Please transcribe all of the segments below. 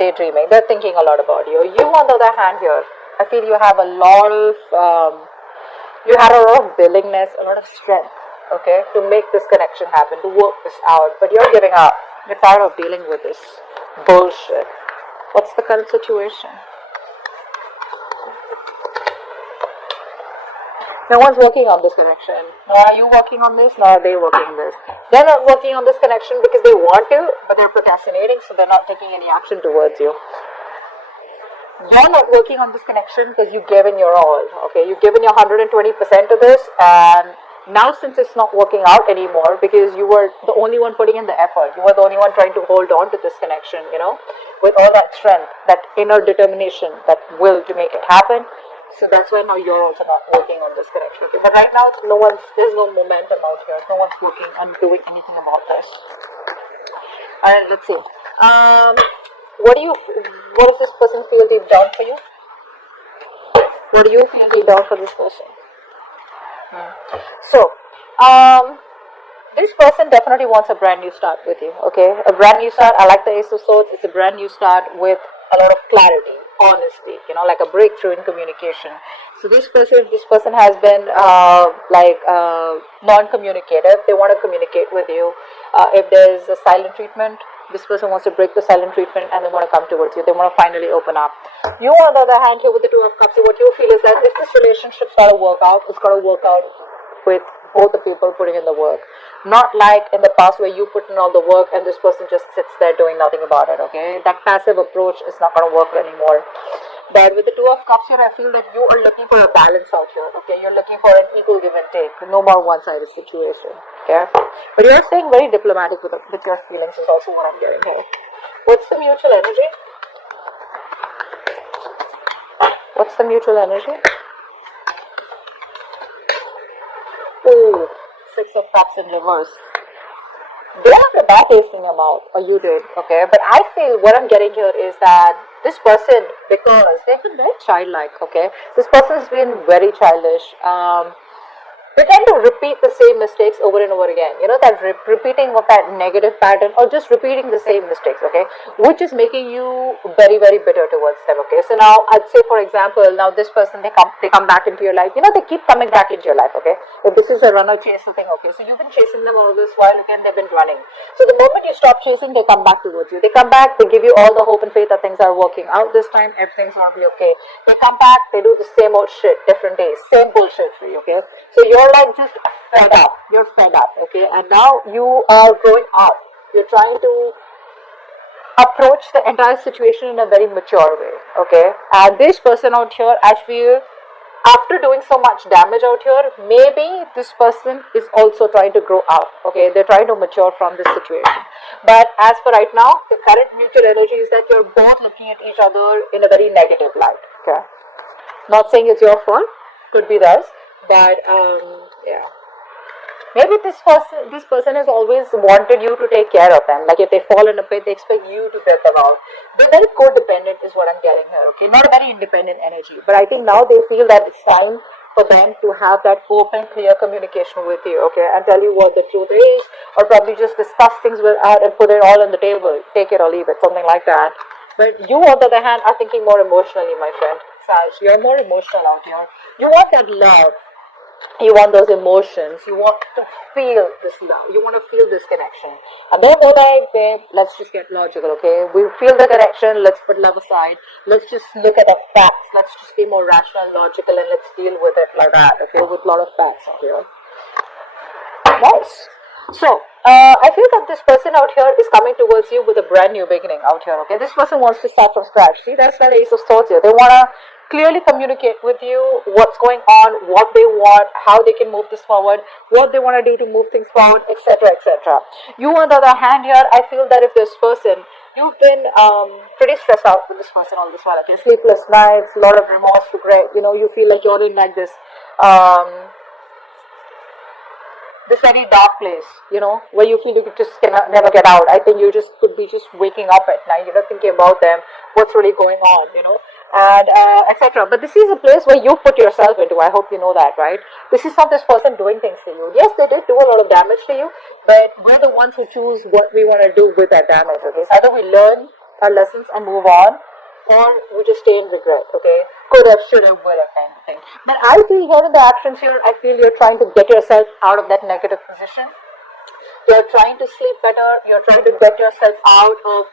daydreaming. They're thinking a lot about you. You, on the other hand, here, I feel you have a lot of, you had a lot of willingness, a lot of strength, okay, to make this connection happen, to work this out. But you're giving up. You're tired of dealing with this bullshit. What's the current situation? No one's working on this connection. Nor are you working on this, nor are they working on this. They're not working on this connection because they want to, but they're procrastinating, so they're not taking any action towards you. You're not working on this connection because you've given your all, okay? You've given your 120% to this, and now since it's not working out anymore because you were the only one putting in the effort, you were the only one trying to hold on to this connection, you know, with all that strength, that inner determination, that will to make it happen. So that's why now you're also not working on this connection. Okay? But right now, there's no momentum out here. No one's working on doing anything about this. Alright, let's see. What does this person feel deep down for you? What do you feel deep down for this person? So, this person definitely wants a brand new start with you, okay? A brand new start. I like the Ace of Swords. It's a brand new start with a lot of clarity, honesty, you know, like a breakthrough in communication. So this person has been non-communicative. They want to communicate with you. If there's a silent treatment, this person wants to break the silent treatment and they want to come towards you. They want to finally open up. You, on the other hand, here with the Two of Cups, what you feel is that if this relationship's got to work out, it's got to work out with both the people putting in the work. Not like in the past where you put in all the work and this person just sits there doing nothing about it, okay? That passive approach is not going to work anymore. But with the Two of Cups here, I feel that you are looking for a balance out here, okay? You're looking for an equal give and take, no more one-sided situation, okay? But you're staying very diplomatic with your feelings is also what I'm getting here. What's the mutual energy? What's the mutual energy? Ooh, Six of Cups in reverse. They have the bad taste in your mouth, or you did, okay? But I feel what I'm getting here is that this person, because they've been very childlike, okay? This person's been very childish. They tend to repeat the same mistakes over and over again. You know, that repeating of that negative pattern, or just repeating the same mistakes, okay? Which is making you very, very bitter towards them, okay? So now, I'd say, for example, now this person, they come back into your life. You know, they keep coming back into your life, okay? If this is a runner chaser thing, okay? So you've been chasing them all this while, okay, and they've been running. So the moment you stop chasing, they come back towards you. They come back, they give you all the hope and faith that things are working out this time, everything's gonna be okay. They come back, they do the same old shit, different days, same bullshit for you, okay? So you're like just fed up. You're fed up, okay? And now you are growing up. You're trying to approach the entire situation in a very mature way, okay? And this person out here, I feel, after doing so much damage out here, maybe this person is also trying to grow up, okay? They're trying to mature from this situation. But as for right now, the current mutual energy is that you're both looking at each other in a very negative light, okay? Not saying it's your fault, could be theirs. But yeah, maybe this person has always wanted you to take care of them. Like if they fall in a pit, they expect you to get them out. They're very codependent is what I'm getting here, okay? Not a very independent energy. But I think now they feel that it's time for them to have that open, clear communication with you, okay? And tell you what the truth is, or probably just discuss things out and put it all on the table. Take it or leave it, something like that. But you, on the other hand, are thinking more emotionally, my friend. Sag, you're more emotional out here. You want that love. You want those emotions. You want to feel this love. You want to feel this connection. And then they're like, babe, let's just get logical, okay? We feel the connection. Let's put love aside. Let's just look at the facts. Let's just be more rational and logical, and let's deal with it like that, okay? With a lot of facts out here. Nice. So, I feel that this person out here is coming towards you with a brand new beginning out here, okay? This person wants to start from scratch. See, that's why the Ace of Swords here. They want to clearly communicate with you what's going on, what they want, how they can move this forward, what they want to do to move things forward, etc., etc. You, on the other hand here, I feel that if this person, you've been pretty stressed out with this person all this while, okay? Sleepless nights, a lot of remorse, regret, you know, you feel like you're in like this very dark place, you know, where you feel you just cannot never get out. I think you just could be just waking up at night, you know, thinking about them, what's really going on, you know, and etc. But this is a place where you put yourself into. I hope you know that, right? This is not this person doing things to you. Yes, they did do a lot of damage to you, but we're the ones who choose what we want to do with that damage, okay? So either we learn our lessons and move on, or we just stay in regret, okay? Could have, should have, would have kind of thing. But I feel here in the actions here, I feel you're trying to get yourself out of that negative position. You're trying to sleep better. You're trying to get yourself out of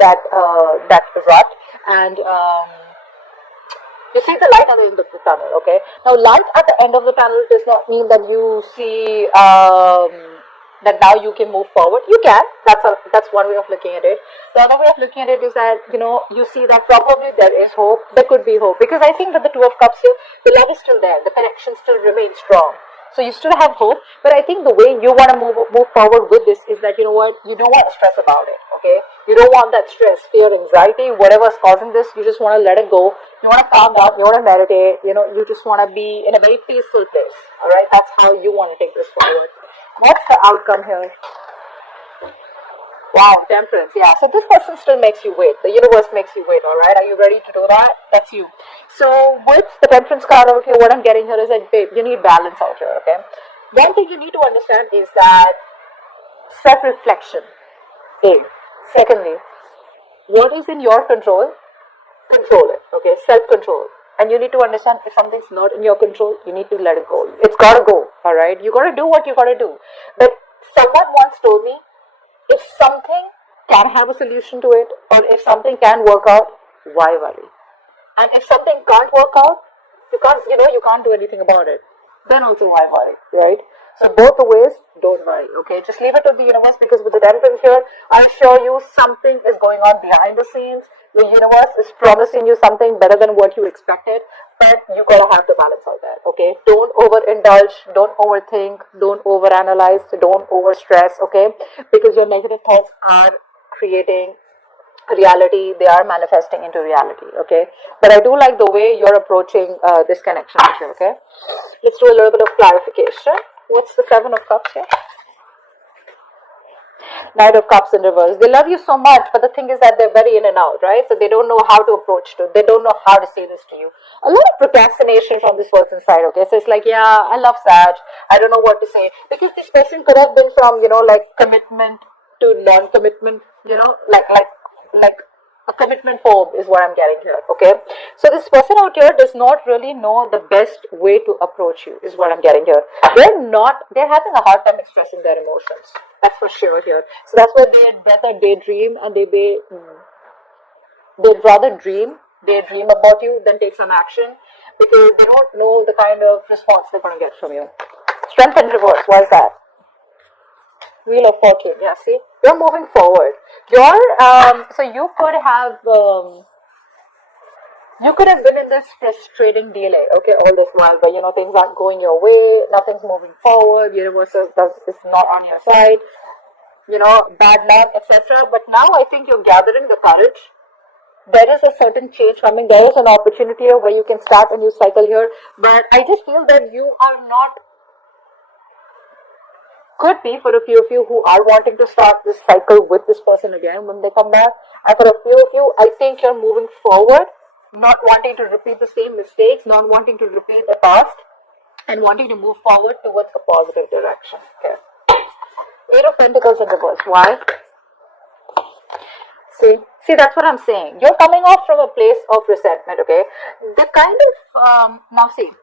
that rut, and you see the light at the end of the tunnel. Okay. Now, light at the end of the tunnel does not mean that you see that now you can move forward. You can. That's one way of looking at it. The other way of looking at it is that you see that probably there is hope. There could be hope, because I think that the Two of Cups here, the love is still there. The connection still remains strong. So you still have hope, but I think the way you want to move forward with this is that, you know what, you don't want to stress about it, okay? You don't want that stress, fear, anxiety, whatever's causing this, you just want to let it go. You want to calm down, you want to meditate, you just want to be in a very peaceful place, all right? That's how you want to take this forward. What's the outcome here? Wow, Temperance, yeah. So this person still makes you wait. The universe makes you wait, all right? Are you ready to do that? That's you. So with the Temperance card out here, what I'm getting here is that, babe, you need balance out here, okay? One thing you need to understand is that self-reflection, A. Secondly, what is in your control, control it, okay? Self-control. And you need to understand if something's not in your control, you need to let it go. It's got to go, all right? You got to do what you got to do. But someone once told me, if something can have a solution to it, or if something can work out, why worry? And if something can't work out, you can't do anything about it. Then also why worry, right? So both the ways, don't worry, okay? Just leave it to the universe, because with the Temperance here, I assure you something is going on behind the scenes. The universe is promising you something better than what you expected, but you gotta have the balance out there, okay? Don't overindulge, don't overthink, don't overanalyze, don't overstress, okay? Because your negative thoughts are creating reality, they are manifesting into reality, okay? But I do like the way you're approaching this connection here, okay? Let's do a little bit of clarification. What's the Seven of Cups here? Knight of Cups in reverse. They love you so much, but the thing is that they're very in and out, right? So they don't know how to approach to. They don't know how to say this to you. A lot of procrastination from this person's side, okay? So it's like, yeah, I love Sag. I don't know what to say. Because this person could have been from, like commitment to non-commitment, like a commitment phobe is what I'm getting here, okay? So this person out here does not really know the best way to approach you, is what I'm getting here. They're having a hard time expressing their emotions. That's for sure here. So that's why they'd rather daydream, and they'd rather daydream about you than take some action, because they don't know the kind of response they're going to get from you. Strength in reverse, why is that? Wheel of Fortune, yeah, see? You're moving forward. So you could have been in this frustrating delay, okay, all this while, but things aren't going your way, nothing's moving forward, universe is not on your side, bad luck, etc. But now I think you're gathering the courage. There is a certain change coming, there is an opportunity here where you can start a new cycle here, but I just feel that you are not. Could be for a few of you who are wanting to start this cycle with this person again when they come back. And for a few of you, I think you're moving forward, not wanting to repeat the same mistakes, not wanting to repeat the past, and wanting to move forward towards a positive direction. Okay. Eight of Pentacles in reverse. Why? See, that's what I'm saying. You're coming off from a place of resentment, okay? The kind of, now see,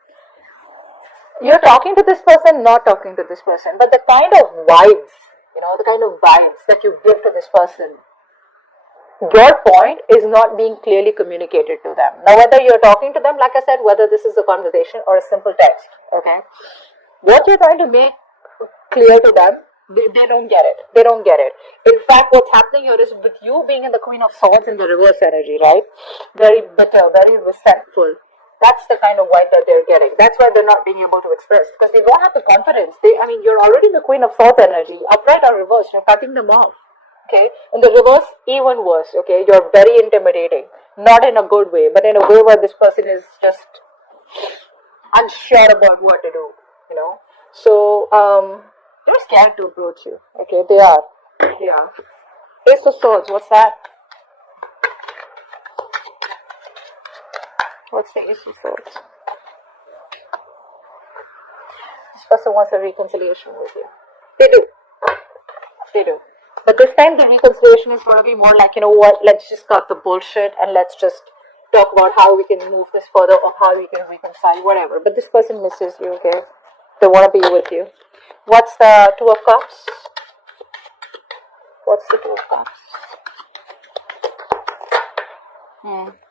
you're talking to this person, not talking to this person, but the kind of vibes, that you give to this person, your point is not being clearly communicated to them. Now, whether you're talking to them, like I said, whether this is a conversation or a simple text, okay, what you're trying to make clear to them, they don't get it. They don't get it. In fact, what's happening here is with you being in the Queen of Swords in the reverse energy, right? Very bitter, very resentful. That's the kind of vibe that they're getting. That's why they're not being able to express, because they don't have the confidence. You're already in the Queen of Swords energy, upright or reverse. You're cutting them off. Okay, in the reverse, even worse. Okay, you're very intimidating, not in a good way, but in a way where this person is just unsure about what to do. So they're scared to approach you. Okay, they are. Ace of Swords. What's that? What's the Ace of Swords? This person wants a reconciliation with you. They do. But this time the reconciliation is going to be more like, you know what, let's just cut the bullshit and let's just talk about how we can move this further or how we can reconcile, whatever. But this person misses you, okay? They want to be with you. What's the Two of Cups? What's the Two of Cups?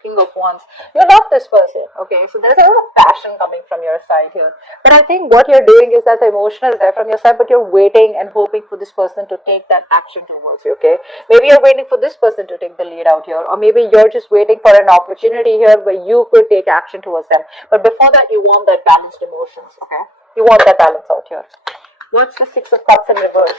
King of Wands. You love this person, okay? So there's a lot of passion coming from your side here. But I think what you're doing is that the emotion is there from your side, but you're waiting and hoping for this person to take that action towards you, okay? Maybe you're waiting for this person to take the lead out here, or maybe you're just waiting for an opportunity here where you could take action towards them. But before that, you want that balanced emotions, okay? You want that balance out here. What's the Six of Cups in reverse?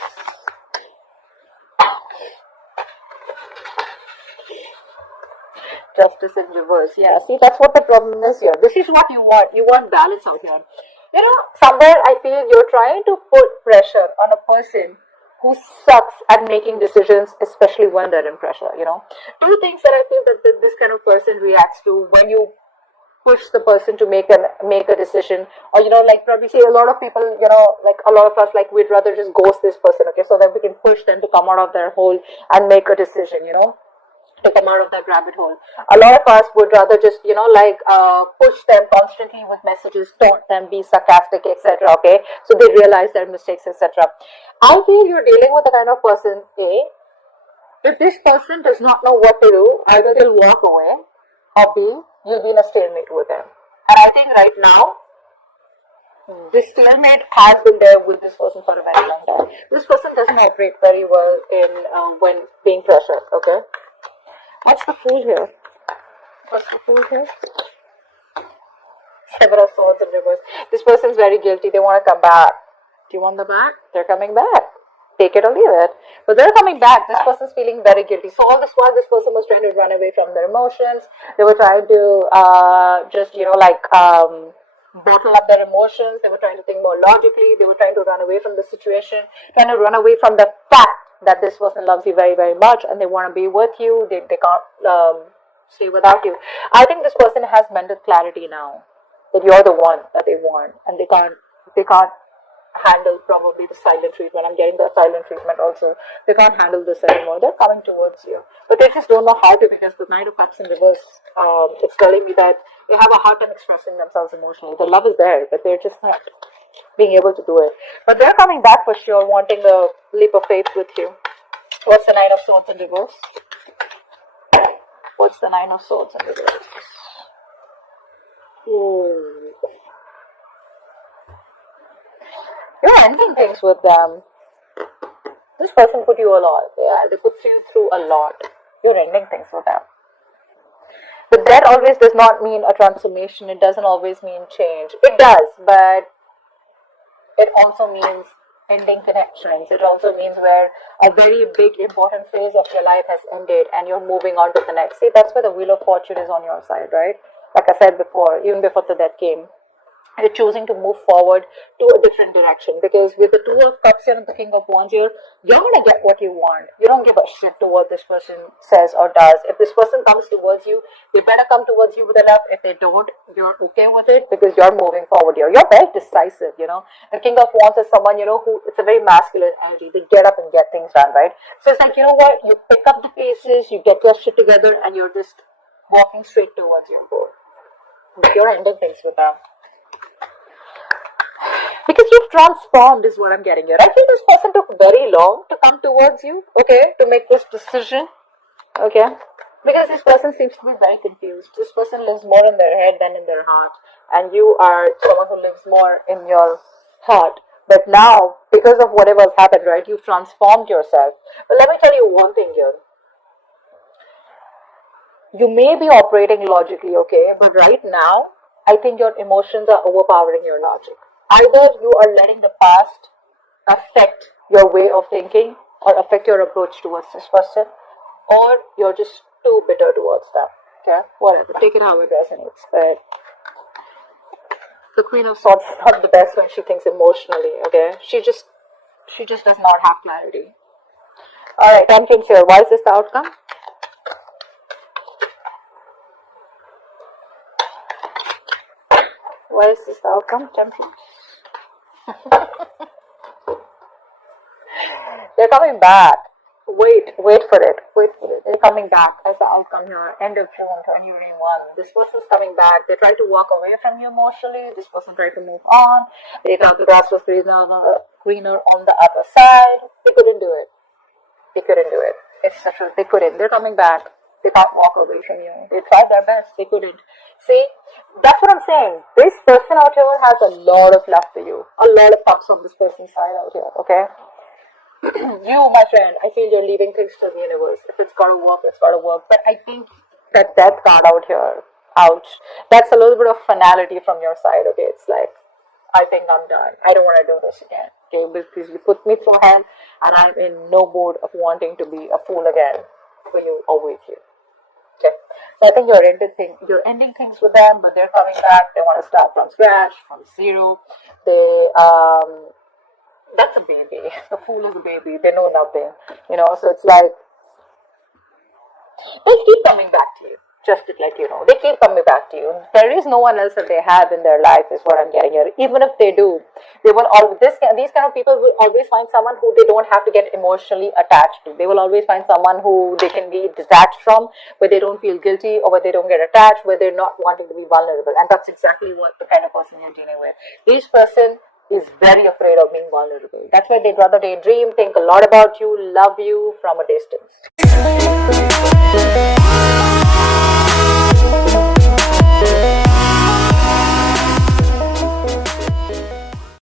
Justice in reverse. Yeah, see, that's what the problem is here. This is what you want. You want balance out here. You know, somewhere I feel you're trying to put pressure on a person who sucks at making decisions, especially when they're in pressure, you know. Two things that I feel that this kind of person reacts to when you push the person to make a decision, or you know, like probably see a lot of people, you know, like a lot of us, like we'd rather just ghost this person, okay, so that we can push them to come out of their hole and make a decision, you know, to come out of that rabbit hole. A lot of us would rather just, you know, like push them constantly with messages, taunt them, be sarcastic, etc. Okay, so they realize their mistakes, etc. I feel you're dealing with the kind of person, A, if this person does not know what to do, either they'll walk away, or B, you'll be in a stalemate with them. And I think right now, this stalemate has been there with this person for a very long time. This person doesn't operate very well in when being pressured, okay? What's the Fool here? What's the Fool here? Seven of Swords in reverse. This person's very guilty. They want to come back. Do you want them back? They're coming back. Take it or leave it. But they're coming back. This person's feeling very guilty. So all this while, this person was trying to run away from their emotions. They were trying to just, you know, like bottle up their emotions. They were trying to think more logically. They were trying to run away from the situation, trying to run away from the fact that this person loves you very, very much and they want to be with you. They can't stay without you. I think this person has mental clarity now that you're the one that they want, and they can't handle probably the silent treatment. I'm getting the silent treatment also. They can't handle this anymore. They're coming towards you, but they just don't know how to, because the Knight of Cups in reverse, it's telling me that they have a hard time expressing themselves emotionally. The love is there, but they're just not being able to do it. But they're coming back for sure, wanting a leap of faith with you. What's the Nine of Swords in reverse? What's the Nine of Swords in reverse? You're ending things with them. This person put you a lot. Yeah, they put you through a lot. You're ending things with them. But that always does not mean a transformation. It doesn't always mean change. It does, but it also means ending connections. It also means where a very big important phase of your life has ended and you're moving on to the next. See, that's where the Wheel of Fortune is on your side, right? Like I said before, even before the death came, you're choosing to move forward to a different direction, because with the Two of Cups here and the King of Wands here, you're going to get what you want. You don't give a shit to what this person says or does. If this person comes towards you, they better come towards you with a love. If they don't, you're okay with it because you're moving forward here. You're very decisive, you know. The King of Wands is someone, you know, who, it's a very masculine energy. They get up and get things done, right? So it's like, you know what, you pick up the pieces, you get your shit together, and you're just walking straight towards your goal. But you're ending things with them. Because you've transformed is what I'm getting here. I feel this person took very long to come towards you, okay, to make this decision, okay, because this person seems to be very confused. This person lives more in their head than in their heart, and you are someone who lives more in your heart. But now, because of whatever's happened, right, you've transformed yourself. But let me tell you one thing here. You may be operating logically, okay, but right now, I think your emotions are overpowering your logic. Either you are letting the past affect your way of thinking or affect your approach towards this person, or you're just too bitter towards them. Okay, whatever. Take it how it resonates. But the Queen of Swords is not the best when she thinks emotionally. Okay, she just does not have clarity. All right, 10 Kings here. Why is this the outcome? Why is this the outcome, 10 Kings? They're coming back. Wait for it. Wait for it. They're coming back as the outcome here. End of June 2021. This person's coming back. They tried to walk away from you emotionally. This person tried to move on. They thought the grass was greener on the other side. They couldn't do it. They couldn't do it. It's the truth. They couldn't. They're coming back. They can't walk away from you. They tried their best. They couldn't. See, that's what I'm saying. This person out here has a lot of love for you. A lot of ups on this person's side out here. Okay. You, my friend, I feel you're leaving things to the universe. If it's gotta work, it's gotta work. But I think that death card out here, ouch, that's a little bit of finality from your side. Okay, it's like, I think I'm done. I don't want to do this again. Okay, please you put me through hell, and I'm in no mood of wanting to be a fool again for you or with you. Okay, so I think you're ending things with them, but they're coming back. They want to start from scratch, from zero. That's a baby. The fool is a baby. They know nothing. So it's like, they keep coming back to you. Just to let you know. They keep coming back to you. There is no one else that they have in their life is what I'm getting here. Even if they do, they will these kind of people will always find someone who they don't have to get emotionally attached to. They will always find someone who they can be detached from, where they don't feel guilty or where they don't get attached, where they're not wanting to be vulnerable. And that's exactly what the kind of person you're dealing with. This person is very afraid of being vulnerable. That's why they'd rather daydream, think a lot about you, love you from a distance.